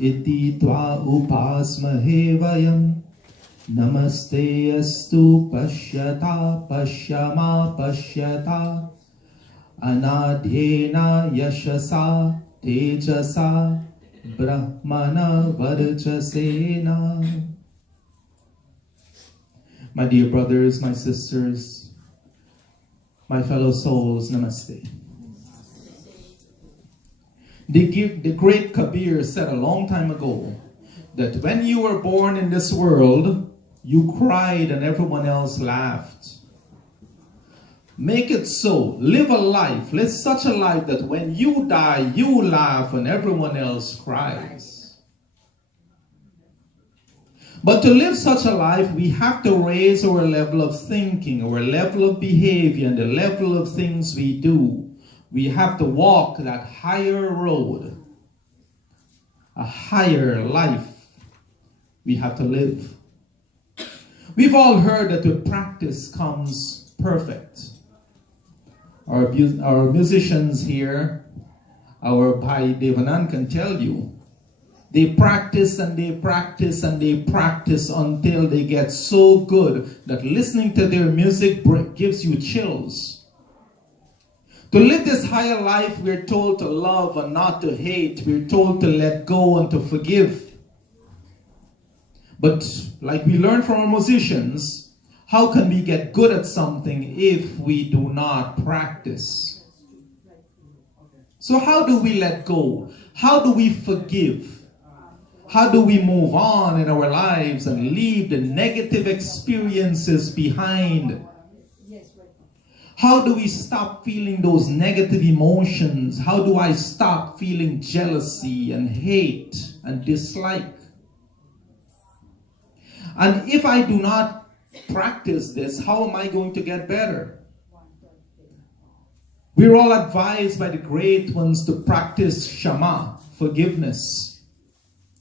Iti tva upasmahe vayam namaste astu pashyata pashyama pashyata anadhyena yashasa tejasa brahmana varchasena. My dear brothers, my sisters, my fellow souls, namaste. The great Kabir said a long time ago that when you were born in this world, you cried and everyone else laughed. Make it so. Live a life. Live such a life that when you die, you laugh and everyone else cries. But to live such a life, we have to raise our level of thinking, our level of behavior, and the level of things we do. We have to walk that higher road, a higher life we have to live. We've all heard that with practice comes perfect. Our musicians here, our Bhai Devanand can tell you, they practice and they practice and they practice until they get so good that listening to their music gives you chills. To live this higher life, we're told to love and not to hate. We're told to let go and to forgive. But like we learned from our musicians, how can we get good at something if we do not practice? So how do we let go? How do we forgive? How do we move on in our lives and leave the negative experiences behind? How do we stop feeling those negative emotions? How do I stop feeling jealousy and hate and dislike? And if I do not practice this, how am I going to get better? We're all advised by the great ones to practice Shama, forgiveness.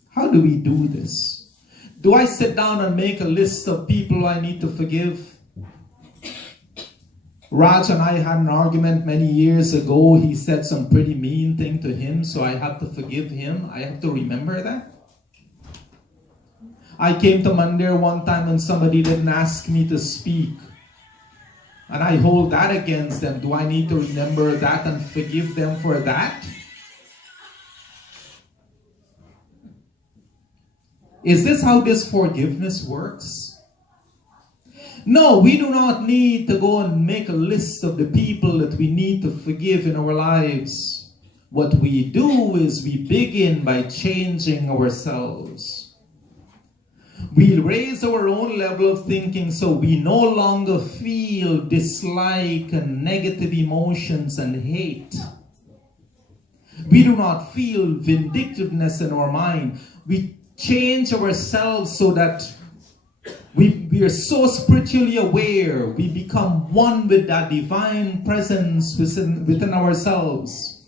How do we do this? Do I sit down and make a list of people I need to forgive? Raj and I had an argument many years ago. He said some pretty mean thing to him, so I have to forgive him. I have to remember that. I came to Mandir one time and somebody didn't ask me to speak. And I hold that against them. Do I need to remember that and forgive them for that? Is this how this forgiveness works? No, we do not need to go and make a list of the people that we need to forgive in our lives. What we do is we begin by changing ourselves. We raise our own level of thinking so we no longer feel dislike and negative emotions and hate. We do not feel vindictiveness in our mind. We change ourselves so that we are so spiritually aware. We become one with that divine presence within ourselves.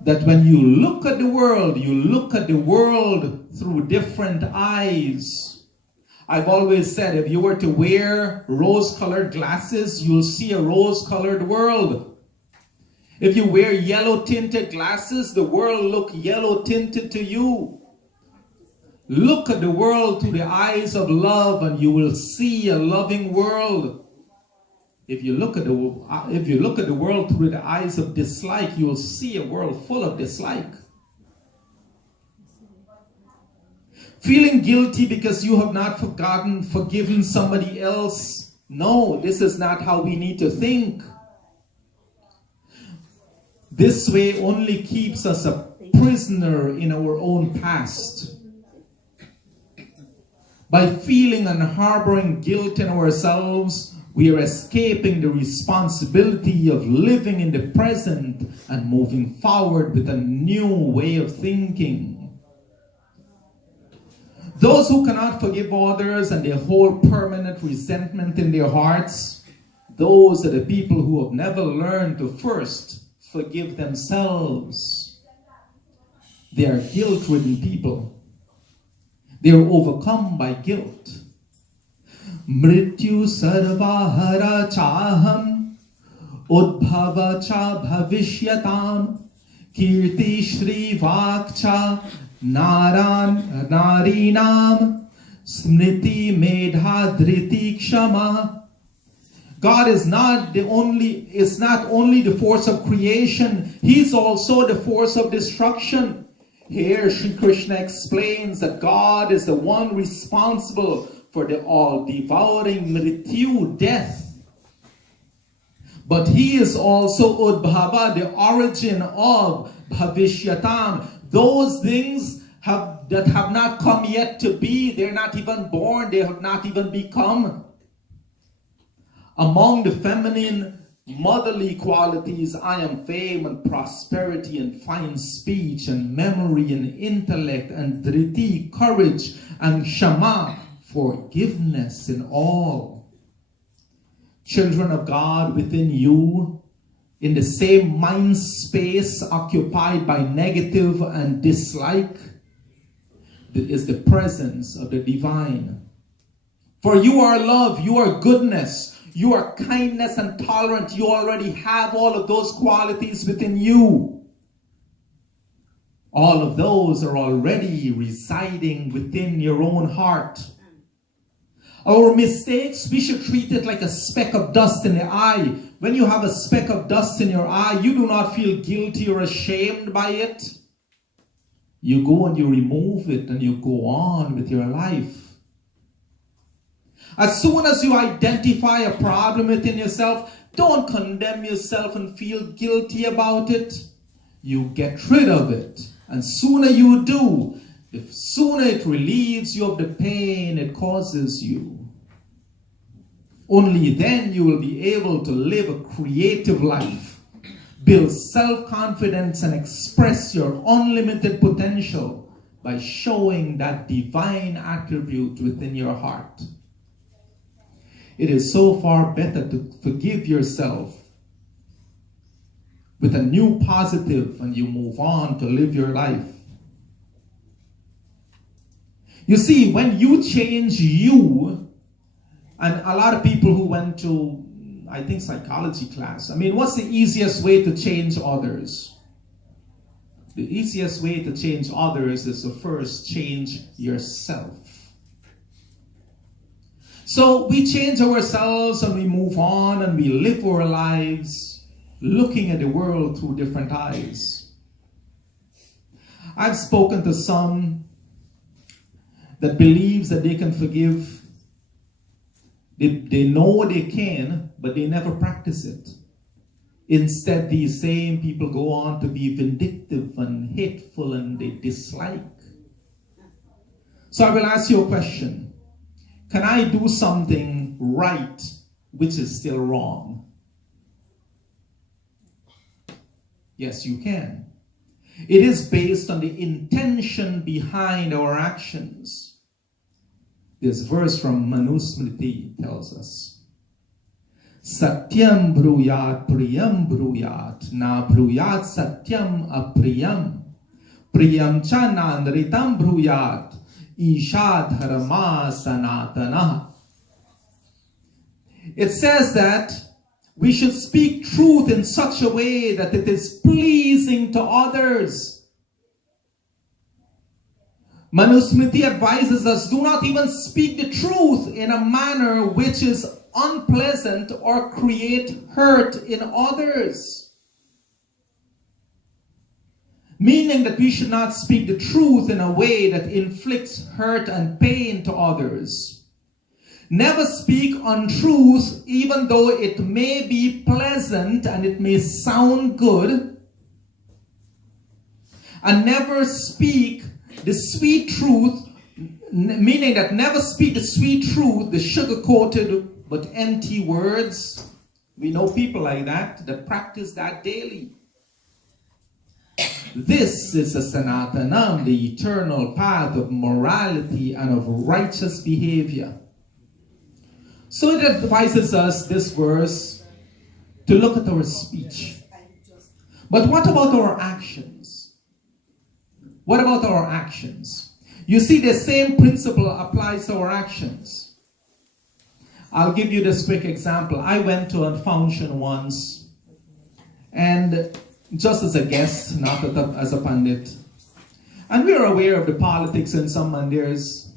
That when you look at the world, you look at the world through different eyes. I've always said, if you were to wear rose-colored glasses, you'll see a rose-colored world. If you wear yellow-tinted glasses, the world looks yellow-tinted to you. Look at the world through the eyes of love and you will see a loving world. If you look at the world through the eyes of dislike, you will see a world full of dislike. Feeling guilty because you have not forgiven somebody else. No, this is not how we need to think. This way only keeps us a prisoner in our own past. By feeling and harboring guilt in ourselves, we are escaping the responsibility of living in the present and moving forward with a new way of thinking. Those who cannot forgive others and they hold permanent resentment in their hearts, those are the people who have never learned to first forgive themselves. They are guilt-ridden people. They are overcome by guilt. Mrityu sarvahara chaham udbhava cha bhavishyatam kirti shri vakcha narinam smriti medha dhriti kshama. God is not only the force of creation, He's also the force of destruction. Here Sri Krishna explains that God is the one responsible for the all-devouring mrityu, death. But He is also Udbhava, the origin of Bhavishyatam. Those things that have not come yet to be, they're not even born, they have not even become. Among the feminine motherly qualities, I am fame and prosperity and fine speech and memory and intellect and dhriti, courage, and shama, forgiveness in all. Children of God within you, in the same mind space occupied by negative and dislike, is the presence of the divine. For you are love, you are goodness, you are kindness and tolerant. You already have all of those qualities within you. All of those are already residing within your own heart. Our mistakes, we should treat it like a speck of dust in the eye. When you have a speck of dust in your eye, you do not feel guilty or ashamed by it. You go and you remove it and you go on with your life. As soon as you identify a problem within yourself, don't condemn yourself and feel guilty about it. You get rid of it. And sooner you do, the sooner it relieves you of the pain it causes you. Only then you will be able to live a creative life, build self-confidence, and express your unlimited potential by showing that divine attribute within your heart. It is so far better to forgive yourself with a new positive and you move on to live your life. You see, when you change you, and a lot of people who went to, I think, psychology class, I mean, what's the easiest way to change others? The easiest way to change others is to first change yourself. So we change ourselves and we move on and we live our lives looking at the world through different eyes. I've spoken to some that believes that they can forgive. They know they can, but they never practice it. Instead, these same people go on to be vindictive and hateful and they dislike. So I will ask you a question. Can I do something right which is still wrong? Yes, you can. It is based on the intention behind our actions. This verse from Manusmriti tells us, Satyam bruyat priyam bruyat, na bruyat satyam apriyam, priyam cha nanritam bruyat, isha dharma sanatana. It says that we should speak truth in such a way that it is pleasing to others. Manusmriti advises us, do not even speak the truth in a manner which is unpleasant or create hurt in others. Meaning that we should not speak the truth in a way that inflicts hurt and pain to others. Never speak untruth even though it may be pleasant and it may sound good. And never speak the sweet truth, meaning that never speak the sweet truth, the sugar-coated but empty words. We know people like that practice that daily. This is the Sanatanam, the eternal path of morality and of righteous behavior. So it advises us, this verse, to look at our speech. But what about our actions? What about our actions? You see, the same principle applies to our actions. I'll give you this quick example. I went to a function once, and just as a guest, not as a Pandit. And we are aware of the politics in some Mandirs.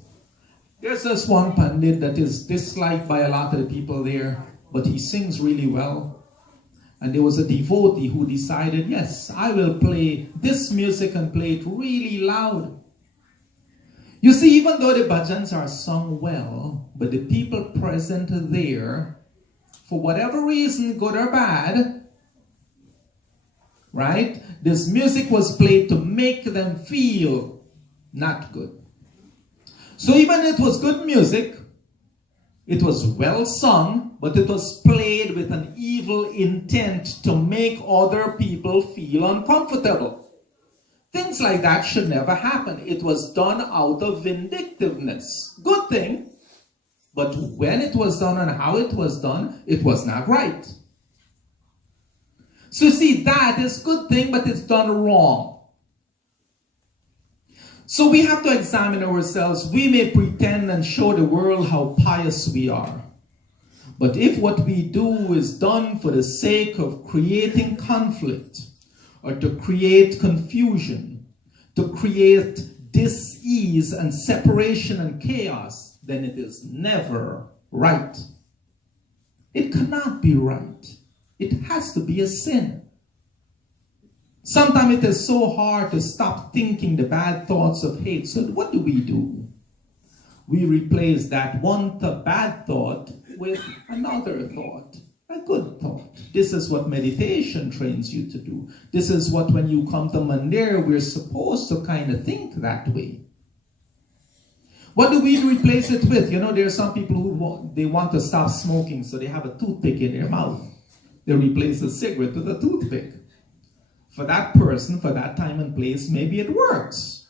There's this one Pandit that is disliked by a lot of the people there, but he sings really well. And there was a devotee who decided, yes, I will play this music and play it really loud. You see, even though the bhajans are sung well, but the people present there, for whatever reason, good or bad, right? This music was played to make them feel not good. So even it was good music, it was well sung, but it was played with an evil intent to make other people feel uncomfortable. Things like that should never happen. It was done out of vindictiveness. Good thing, but when it was done and how it was done, it was not right. So you see, that is a good thing, but it's done wrong. So we have to examine ourselves. We may pretend and show the world how pious we are. But if what we do is done for the sake of creating conflict, or to create confusion, to create dis-ease and separation and chaos, then it is never right. It cannot be right. It has to be a sin. Sometimes it is so hard to stop thinking the bad thoughts of hate. So what do? We replace that one bad thought with another thought, a good thought. This is what meditation trains you to do. This is what, when you come to Mandir, we're supposed to kind of think that way. What do we replace it with? You know, there are some people who want to stop smoking, so they have a toothpick in their mouth. They replace a cigarette with a toothpick. For that person, for that time and place, maybe it works.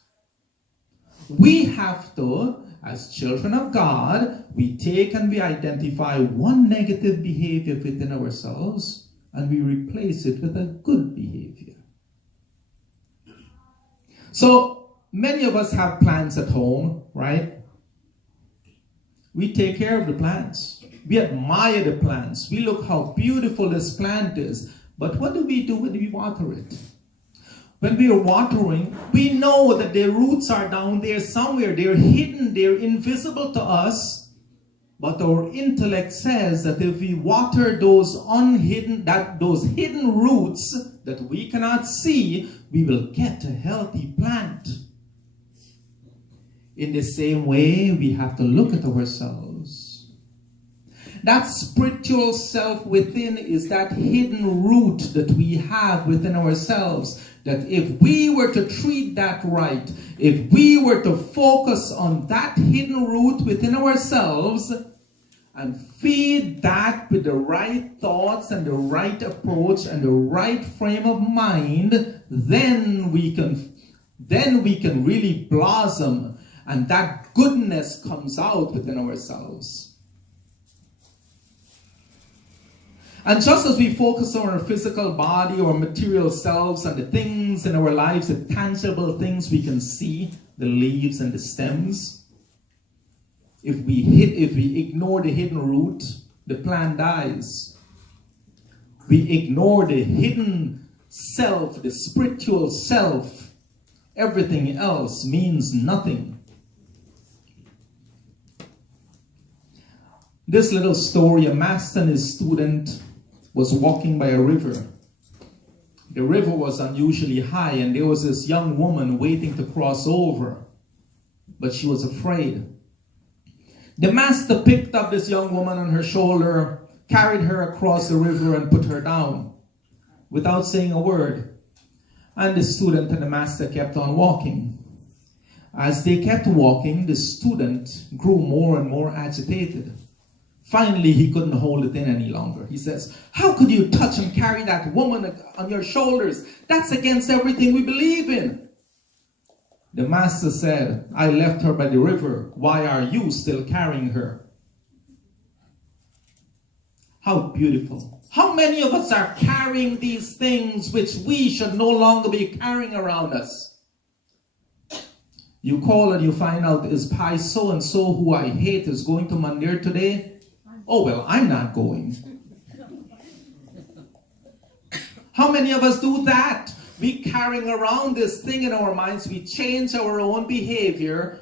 We have to, as children of God, we take and we identify one negative behavior within ourselves and we replace it with a good behavior. So many of us have plants at home, right? We take care of the plants. We admire the plants. We look how beautiful this plant is. But what do we do when we water it? When we are watering, we know that their roots are down there somewhere. They're hidden, they're invisible to us. But our intellect says that if we water those hidden roots that we cannot see, we will get a healthy plant. In the same way, we have to look at ourselves. That spiritual self within is that hidden root that we have within ourselves. That if we were to treat that right, if we were to focus on that hidden root within ourselves and feed that with the right thoughts and the right approach and the right frame of mind, then we can really blossom, and that goodness comes out within ourselves. And just as we focus on our physical body or material selves and the things in our lives, the tangible things we can see, the leaves and the stems, if we ignore the hidden root, the plant dies. We ignore the hidden self, the spiritual self, everything else means nothing. This little story, a master and his student was walking by a river. The river was unusually high, and there was this young woman waiting to cross over, but she was afraid. The master picked up this young woman on her shoulder, carried her across the river, and put her down without saying a word. And the student and the master kept on walking. As they kept walking, the student grew more and more agitated. Finally, he couldn't hold it in any longer. He says, "How could you touch and carry that woman on your shoulders? That's against everything we believe in." The master said, "I left her by the river. Why are you still carrying her?" How beautiful. How many of us are carrying these things which we should no longer be carrying around us? You call and you find out, is Pi so-and-so who I hate is going to Mandir today? Oh, well, I'm not going. How many of us do that? We carrying around this thing in our minds. We change our own behavior.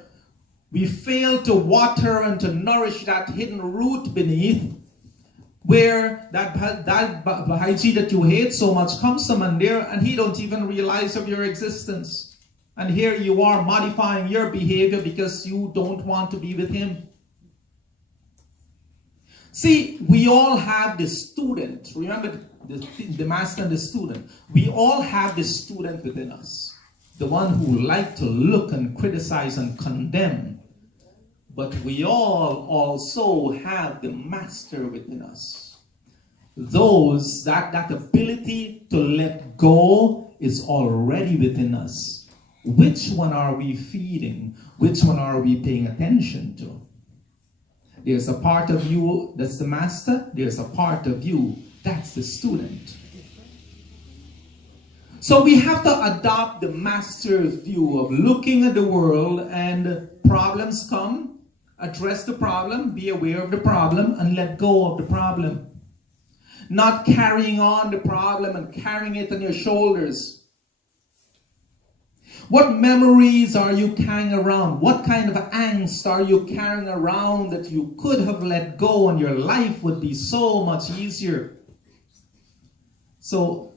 We fail to water and to nourish that hidden root beneath, where that Bahaji that you hate so much comes to Mandir and he don't even realize of your existence. And here you are modifying your behavior because you don't want to be with him. See, we all have this student. Remember the master and the student. We all have this student within us. The one who like to look and criticize and condemn. But we all also have the master within us. Those, that ability to let go is already within us. Which one are we feeding? Which one are we paying attention to? There's a part of you that's the master. There's a part of you that's the student. So we have to adopt the master's view of looking at the world, and problems come, address the problem, be aware of the problem, and let go of the problem. Not carrying on the problem and carrying it on your shoulders. What memories are you carrying around? What kind of angst are you carrying around that you could have let go and your life would be so much easier? So,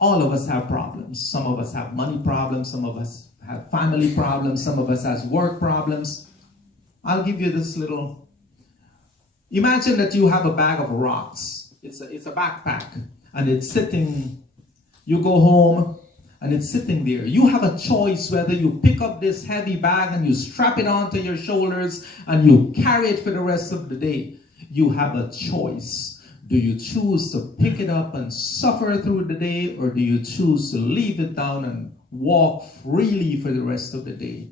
all of us have problems. Some of us have money problems. Some of us have family problems. Some of us have work problems. I'll give you this little... Imagine that you have a bag of rocks. It's a backpack. And it's sitting... You go home and it's sitting there. You have a choice whether you pick up this heavy bag and you strap it onto your shoulders and you carry it for the rest of the day. You have a choice. Do you choose to pick it up and suffer through the day, or do you choose to leave it down and walk freely for the rest of the day?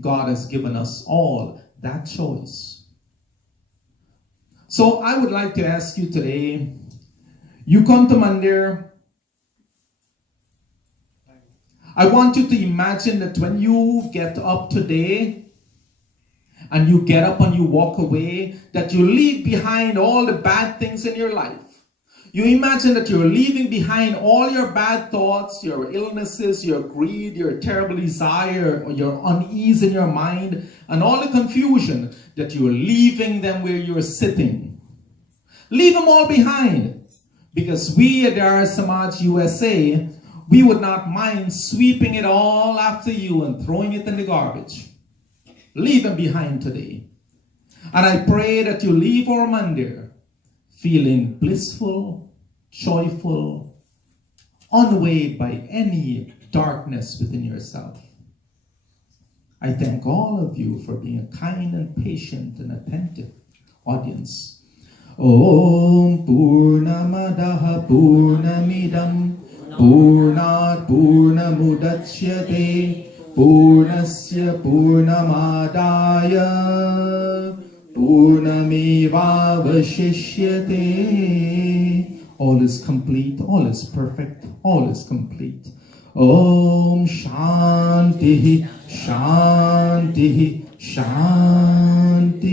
God has given us all that choice. So I would like to ask you today, you come to Mandir. I want you to imagine that when you get up today, and you get up and you walk away, that you leave behind all the bad things in your life. You imagine that you're leaving behind all your bad thoughts, your illnesses, your greed, your terrible desire, or your unease in your mind, and all the confusion, that you're leaving them where you're sitting. Leave them all behind. Because we at the Arya Samaj USA, we would not mind sweeping it all after you and throwing it in the garbage. Leave them behind today. And I pray that you leave our Mandir feeling blissful, joyful, unweighed by any darkness within yourself. I thank all of you for being a kind and patient and attentive audience. Om Purnamadaha Purnamidam Purnat Purnamudachyate Purnasya Purnamadaya Purnamevavashishyate. All is complete, all is perfect, all is complete. Om Shanti, Shanti, Shanti.